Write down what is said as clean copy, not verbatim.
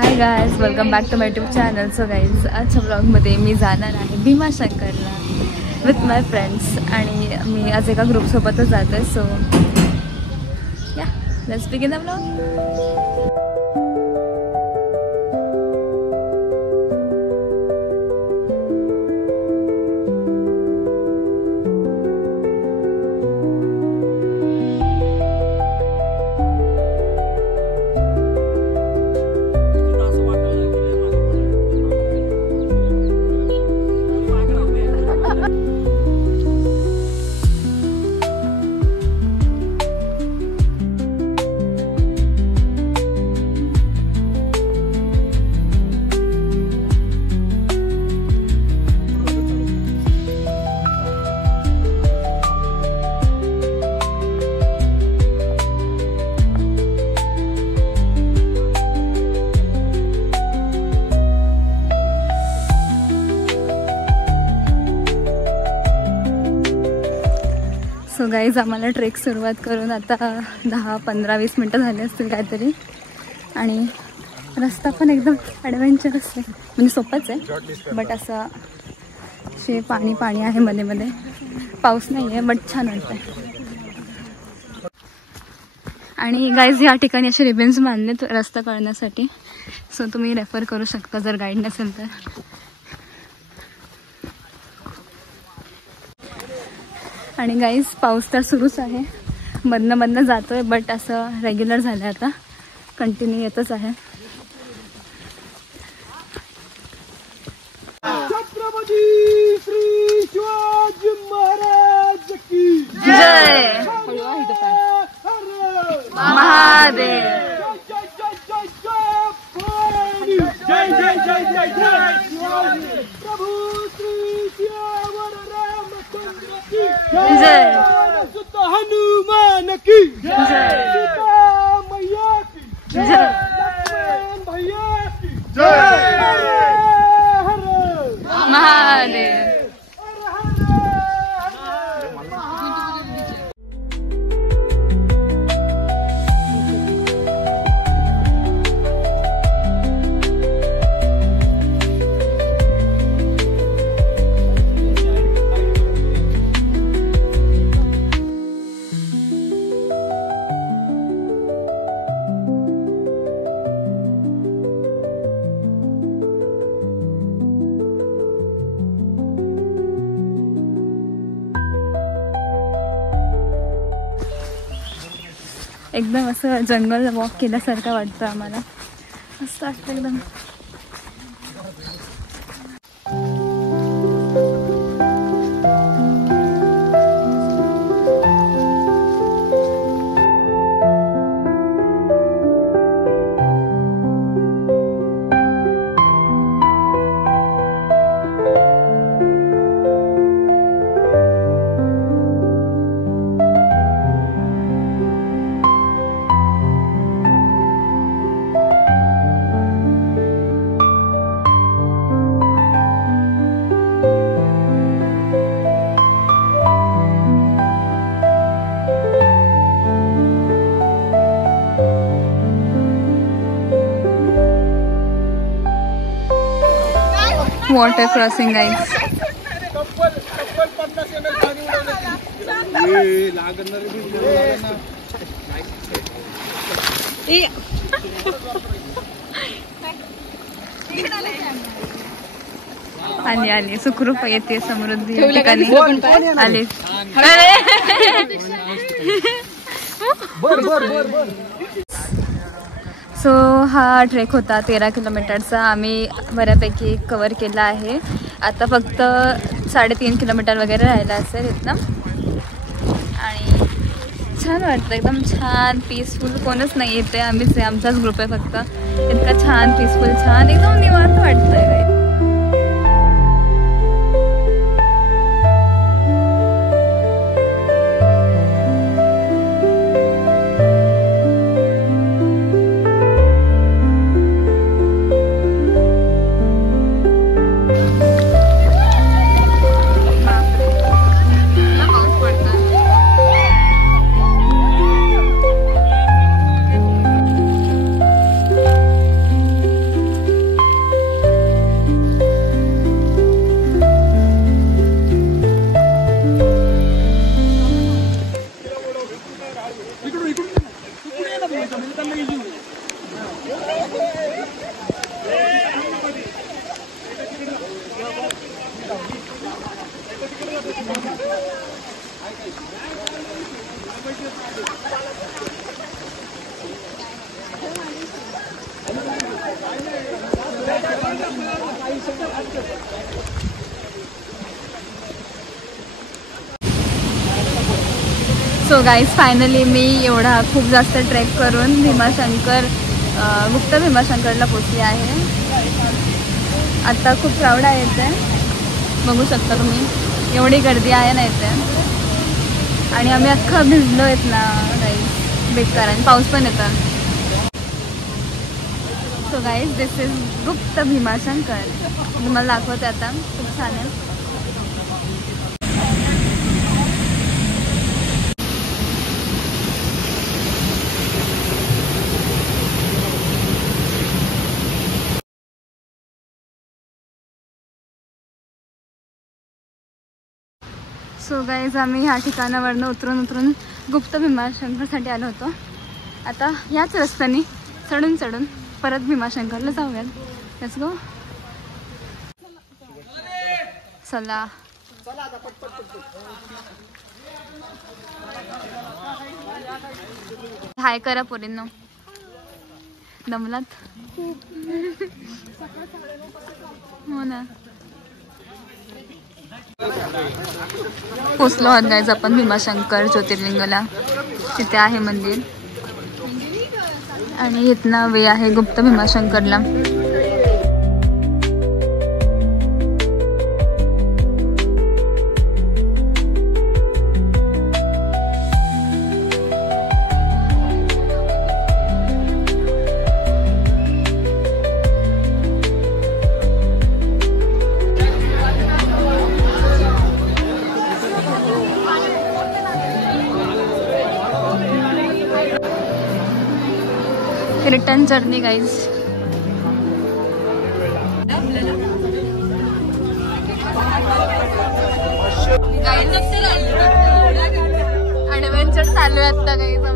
Hi guys, welcome back to my YouTube channel. So guys, आजच्या ब्लॉगमध्ये मी जाणार आहे भीमाशंकरला विथ माय फ्रेंड्स. आणि मी आज एका ग्रुपसोबतच जाते. सो या, let's begin the blog. So guys, आम्हाला ट्रेक सुरुवात करून आता 10-15-20 मिनटं झाली असतील काहीतरी. आणि रस्ता पण एकदम ॲडव्हेंचरस आहे, म्हणजे सोपंच आहे, बट असं पाणी पाणी आहे. मध्ये मध्ये पाऊस नाही आहे, बट छान वाटतं आहे. आणि गाईज, या ठिकाणी असे रिबन्स बांधलेत रस्ता कळण्यासाठी. सो तुम्ही रेफर करू शकता जर गाईड नसेल तर. आणि गाईज, पाऊस तर सुरूच आहे, मधनं जातोय, बट असं रेग्युलर झालं आता, कंटिन्यू येतच आहे. छत्रपती श्री शिवाजी महाराज की जय महादेव. जय जय जय जय जय प्रभू श्री सियावर रामचंद्र की जय. सुत हनुमान की जय. सीता मैया की जय. लक्ष्मण भैया की जय. हर महादेव. एकदम असं जंगल वॉक केल्यासारखं वाटतं आम्हाला, मस्त वाटतं एकदम. Water crossing guys. आली आली सुखरूप येते समृद्धी या ठिकाणी आले. सो हा ट्रेक होता 13 किलोमीटरचा. आम्ही बऱ्यापैकी कवर केला आहे. आता फक्त 3.5 किलोमीटर वगैरे राहिला असेल इथनं. आणि छान वाटतं, एकदम छान पीसफुल. कोणच नाही येते, आम्हीच आहे, आमचाच ग्रुप आहे फक्त. इतका छान पीसफुल, छान एकदम निवांत वाटतंय. सो गाईज फायनली मी एवढा खूप जास्त ट्रेक करून भीमाशंकर गुप्त भीमाशंकरला पोचली आहे. आता खूप क्राऊड आहे इथे, बघू शकता तुम्ही, एवढी गर्दी आहे ना इथे. आणि आम्ही अख्खा भिजलो आहेत ना गाईज, बेकार, आणि पाऊस पण येतं. सो गाईज दिस इज गुप्त भीमाशंकर. तुम्हाला दाखवते आता, खूप छान आहे. सो गाईज आम्ही ह्या ठिकाणावरनं उतरून गुप्त भीमाशंकरसाठी आलो होतो. आता याच रस्त्याने चढून परत भीमाशंकरला जाऊयात. Let's go. चला. हाय करा पोरींनो. दमलात? हो ना. पोचलो आहोत गाईज आपण भीमाशंकर ज्योतिर्लिंगला. तिथे आहे मंदिर आणि इथनं वे आहे गुप्त भीमाशंकरला. Return journey guys. ॲडव्हेंचर चालू आहे आता गाईज.